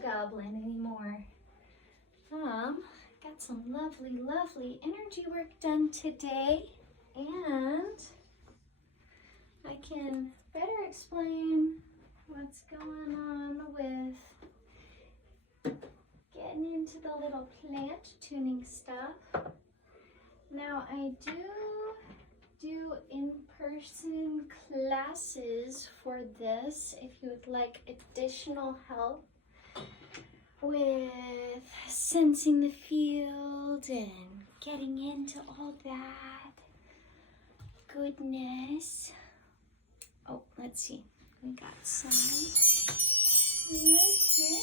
hobgoblin anymore. Got some lovely energy work done today, and I can better explain what's going on with getting into the little plant tuning stuff. Now I do in-person classes for this if you would like additional help with sensing the field and getting into all that goodness. Oh, let's see. We got some right here.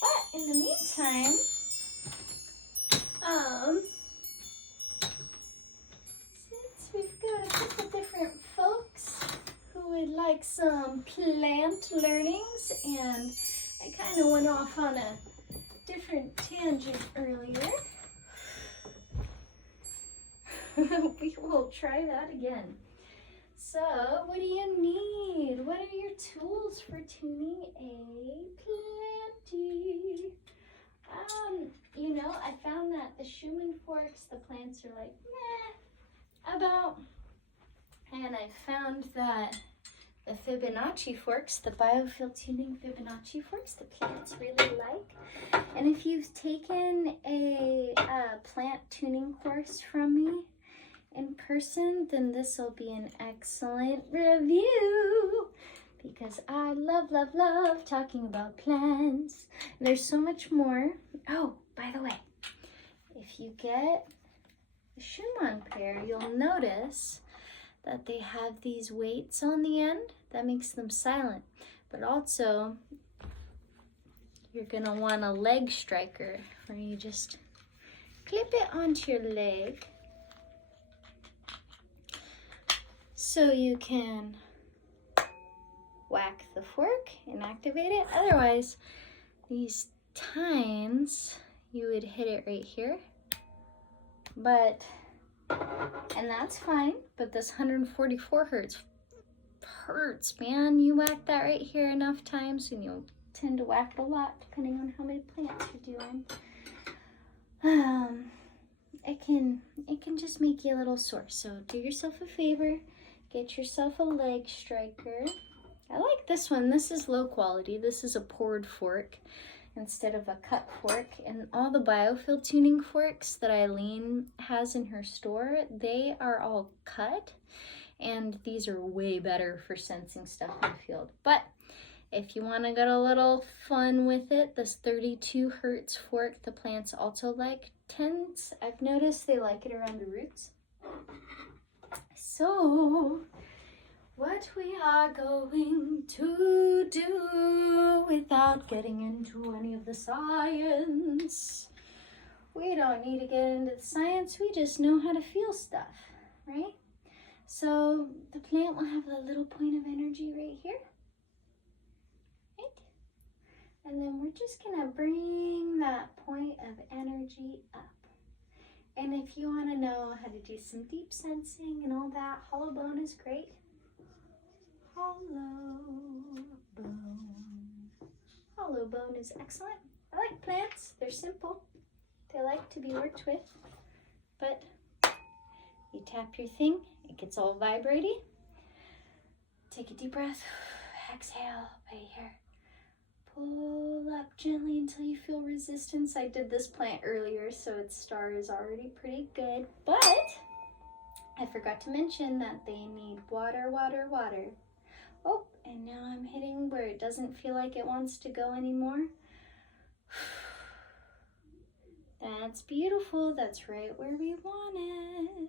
But in the meantime, since we've got a couple different folks who would like some plant learnings, and I kind of went off on a different tangent earlier, we will try that again. So, what do you need? What are your tools for tuning a planty? You know, I found that the Schumann forks, the plants are like, meh, about. And I found that the Fibonacci forks, the biofield tuning Fibonacci forks, the plants really like. And if you've taken a plant tuning course from me in person, then this will be an excellent review, because I love talking about plants. And there's so much more. Oh, by the way, if you get the Schumann pair, you'll notice that they have these weights on the end that makes them silent. But also, you're gonna want a leg striker where you just clip it onto your leg so you can whack the fork and activate it. Otherwise, these tines, you would hit it right here. And that's fine, but this 144 hertz hurts, man. You whack that right here enough times and you'll tend to whack it a lot depending on how many plants you're doing. It can just make you a little sore. So do yourself a favor, get yourself a leg striker. I like this one. This is low quality. This is a poured fork instead of a cut fork. And all the biofield tuning forks that Eileen has in her store, they are all cut, and these are way better for sensing stuff in the field. But if you want to get a little fun with it, this 32 hertz fork, the plants also like tends. I've noticed they like it around the roots. So what we are going to do, without getting into any of the science, we don't need to get into the science, we just know how to feel stuff, right? So the plant will have a little point of energy right here, right? And then we're just gonna bring that point of energy up. And if you wanna know how to do some deep sensing and all that, hollow bone is great. Hollow bone is excellent. I like plants. They're simple. They like to be worked with. But you tap your thing, it gets all vibrating. Take a deep breath. Exhale right here. Pull up gently until you feel resistance. I did this plant earlier, so its star is already pretty good. But I forgot to mention that they need water. Oh, and now I'm hitting where it doesn't feel like it wants to go anymore. That's beautiful. That's right where we want it.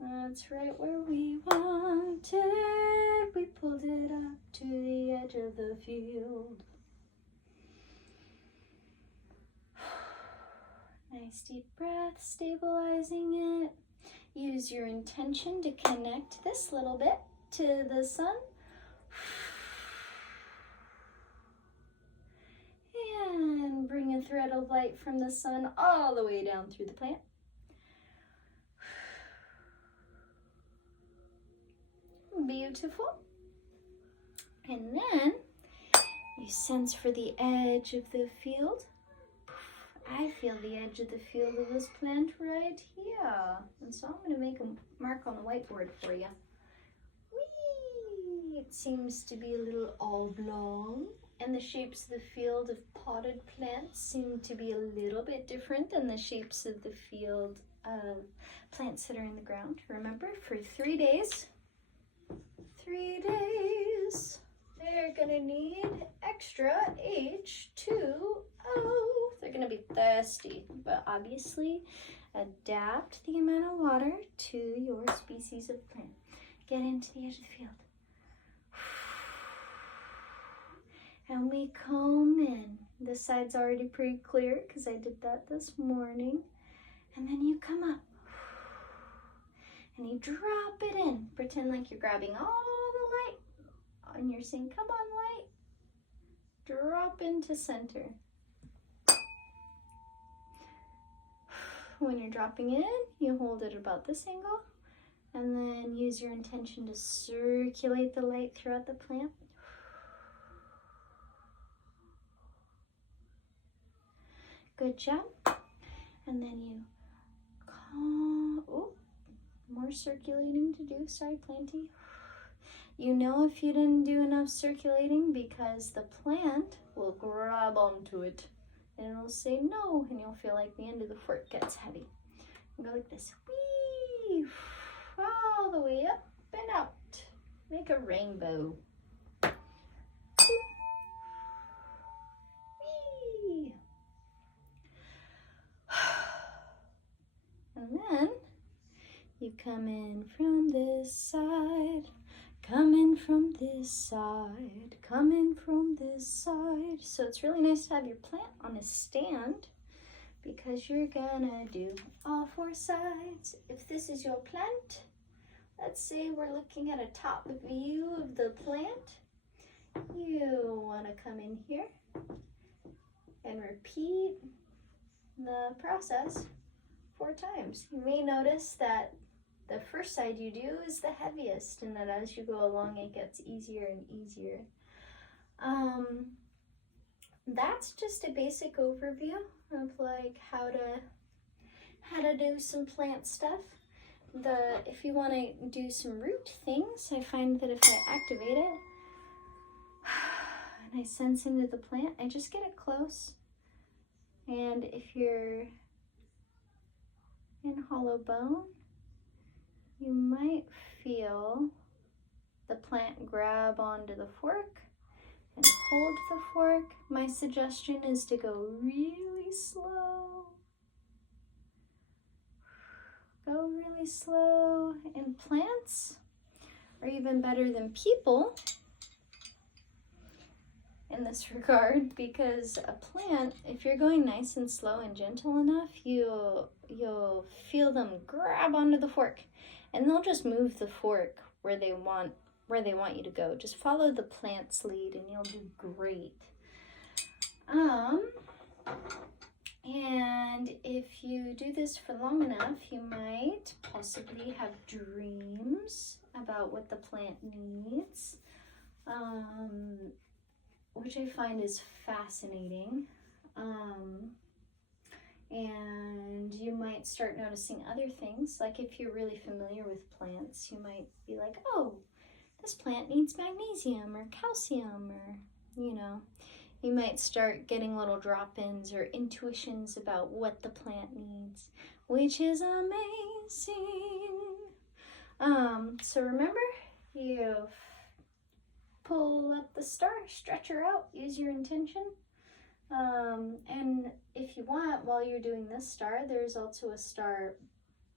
That's right where we want it. We pulled it up to the edge of the field. Nice deep breath, stabilizing it. Use your intention to connect this little bit to the sun. And bring a thread of light from the sun all the way down through the plant. Beautiful. And then You sense for the edge of the field. I feel the edge of the field of this plant right here. And so I'm going to make a mark on the whiteboard for you. Whee! It seems to be a little oblong. And the shapes of the field of potted plants seem to be a little bit different than the shapes of the field of plants that are in the ground. Remember, for 3 days, they're gonna need extra H2O. They're gonna be thirsty, but obviously adapt the amount of water to your species of plant. Get into the edge of the field. And we comb in. This side's already pretty clear because I did that this morning. And then you come up and you drop it in. Pretend like you're grabbing all the light and you're saying, come on, light. Drop into center. When you're dropping in, you hold it about this angle and then use your intention to circulate the light throughout the plant. Good job. And then you more circulating to do. Sorry, planty. You know if you didn't do enough circulating because the plant will grab onto it and it'll say no, and you'll feel like the end of the fork gets heavy. And go like this. Whee! All the way up and out. Make a rainbow. Whee! And then you come in from this side, come in from this side, come in from this side. So it's really nice to have your plant on a stand because you're gonna do all 4 sides. If this is your plant, let's say we're looking at a top view of the plant. You wanna come in here and repeat the process 4 times. You may notice that the first side you do is the heaviest, and then as you go along it gets easier and easier. That's just a basic overview of like how to do some plant stuff. If you want to do some root things, I find that if I activate it and I sense into the plant, I just get it close. And if you're in hollow bone, you might feel the plant grab onto the fork and hold the fork. My suggestion is to go really slow. Go really slow. And plants are even better than people in this regard, because a plant, if you're going nice and slow and gentle enough, you'll feel them grab onto the fork, and they'll just move the fork where they want you to go. Just follow the plant's lead and you'll do great. And if you do this for long enough, you might possibly have dreams about what the plant needs, which I find is fascinating. And you might start noticing other things, like if you're really familiar with plants, you might be like, oh, this plant needs magnesium or calcium, or, you might start getting little drop-ins or intuitions about what the plant needs, which is amazing. So remember, you pull up the star, stretch her out, use your intention. And if you want, while you're doing this star, there's also a star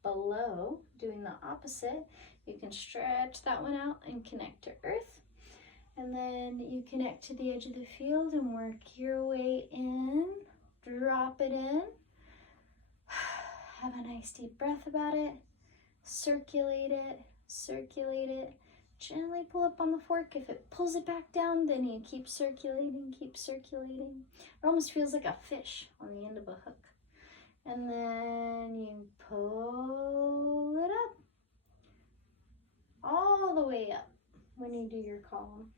below doing the opposite. You can stretch that one out and connect to Earth. And then you connect to the edge of the field and work your way in. Drop it in. Have a nice deep breath about it. Circulate it. Circulate it. Gently pull up on the fork. If it pulls it back down, then you keep circulating, keep circulating. It almost feels like a fish on the end of a hook. And then you pull it up, all the way up when you do your column.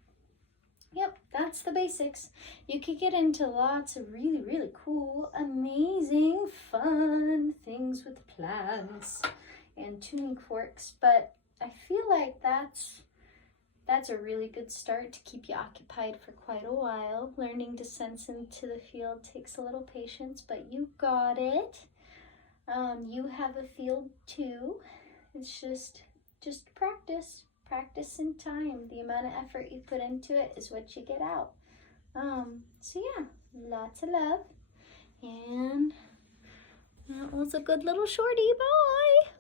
Yep, that's the basics. You could get into lots of really, really cool, amazing, fun things with plants and tuning forks, but I feel like that's a really good start to keep you occupied for quite a while. Learning to sense into the field takes a little patience, but you got it. You have a field too. It's just practice. Practice and time. The amount of effort you put into it is what you get out. So yeah, lots of love. And that was a good little shorty. Bye.